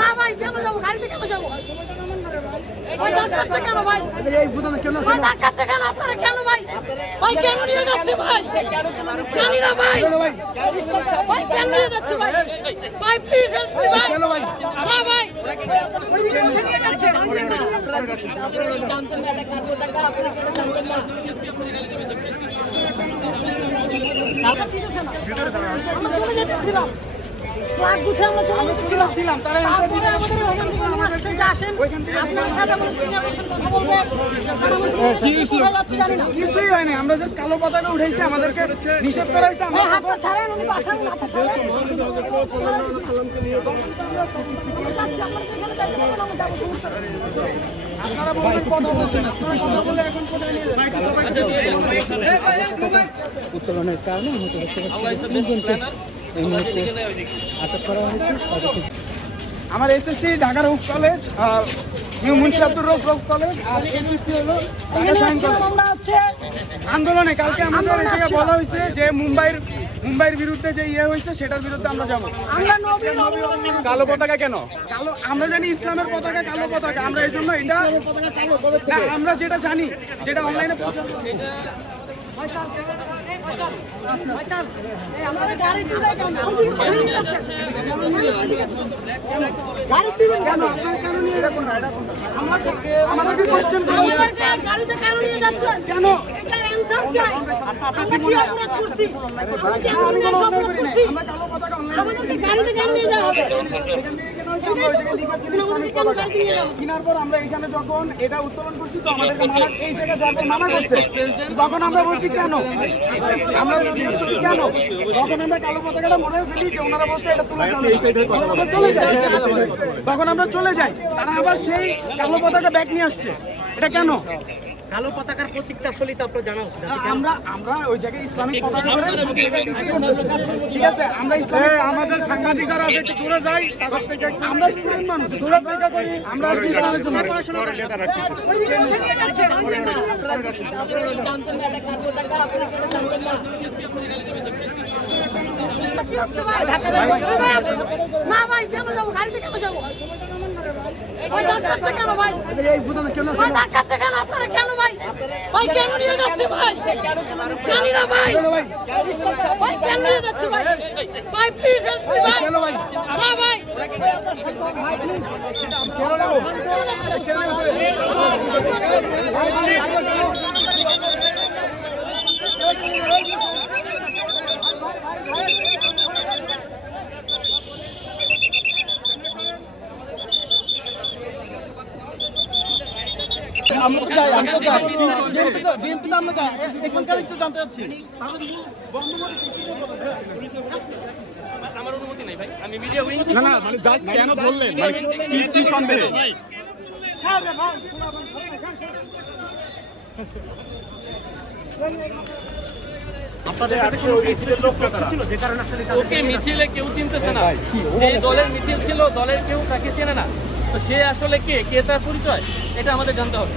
না ভাই কেন যাবো গাড়িতে কেন যাবো ভাই ধাক্কাচ্ছে কেন ভাই ভাই ধাক্কাচ্ছে কেন আপনারা কেন ভাই ভাই কেন নিয়ে যাচ্ছে ভাই জানি না ভাই ভাই কেন নিয়ে যাচ্ছে ভাই ভাই প্লিজ হেল্প মি ভাই না ভাই ওই দিকে নিয়ে যাচ্ছে জানতেন না এটা কাজ টাকা আপনারা কেন জানতেন না আচ্ছা ঠিক আছে না আমরা চলে যেতেছিলাম ফ্ল্যাগ গুছে আমরা চলে যেতেছিলাম তারপরে আমাদের ওখান থেকে আসছে যে আসেন আপনার সাথে আমরা সিনিয়র পারসন কথা বলবো কিছুই হয়নি আমরা জাস্ট কালো পতাকা উঠাইছি আমাদেরকে নিষেধ করাইছে আমরা হাতটা ছাড়েন উনি পাশান না ছাড়েন আপনারা বলেন কথা বলছেন কথা বলে এখন কোথায় নিয়ে উত্তোলনের কারণে এই মুহূর্তে আটক করা হয়েছে। আমার এসএসসি ঢাকার রূপ কলেজ, নিউ মুন্সি আব্দুর রউফ কলেজ আর এসএসসি হলো আমরা হচ্ছে আন্দোলনে। কালকে আমাদের এই জায়গায় বলা হয়েছে যে মুম্বাইয়ের বিরুদ্ধে যে হয়েছে সেটার বিরুদ্ধে আমরা যাবো। কালো পতাকা কেন? কালো আমরা জানি ইসলামের পতাকা কালো পতাকা, আমরা এই জন্য এটা আমরা যেটা জানি যেটা অনলাইনে আমাদেরকে কোশ্চেন করুন গাড়িতে কেন নিয়ে যাচ্ছেন কেন? এটার অ্যানসার চাই। আমরা কি অপরাধ করছি? আমাদেরকে গাড়িতে কেন নিয়ে যাওয়া হবে? কিনার পর আমরা এখানে যখন এটা উত্তোলন করছি তো আমাদেরকে এই জায়গায় যাতে মানা করছে, তখন আমরা বলছি কেন আমরা কেন তখন আমরা কালো পতাকাটা মনে ফেলি যে ওনারা বলছে এটা তুলে চলে যায়, তখন আমরা চলে যাই। তারা আবার সেই কালো পতাকা ব্যাগ নিয়ে আসছে। এটা কেন? কালো পতাকার প্রতীকটা আসলে তো আপনার জানা উচিত। আমরা ওই জায়গায় ইসলামিক পতাকা করে ঠিক আছে, আমরা ইসলামিক আমাদের সাংবাদিকরা আছে একটু দূরে যাই, আমরা স্টুডেন্ট মানুষ দূরে থেকে করি, আমরা আসছি ইসলামের জন্য পড়াশোনা করি। জানতেন না এটা কাজ টাকা আপনারা কেন জানতেন না কি হচ্ছে ভাই না ভাই কেন যাবো গাড়িতে কেন যাবো ভাই ধাক্কাচ্ছে কেন ভাই ভাই ধাক্কাচ্ছে কেন আপনারা কেন ভাই ভাই কেন নিয়ে যাচ্ছে ভাই জানি না ভাই ভাই কেন নিয়ে যাচ্ছে ভাই ভাই প্লিজ হেল্প মি ভাই না ভাই আমরা তো যাই বিএনপিতে আমরা যাই এখানকার একটু জানতে চাচ্ছি আমার অনুমতি নাই ভাই, আমি মিডিয়া উইং না না মানে জাস্ট কেন বললেন মানে কি সন্দেহে ওকে মিছিলে কেউ চিনতেছে না, যে দলের মিছিল ছিল দলের কেউ তাকে চেনে না, তো সে আসলে কে তার পরিচয় এটা আমাদের জানতে হবে।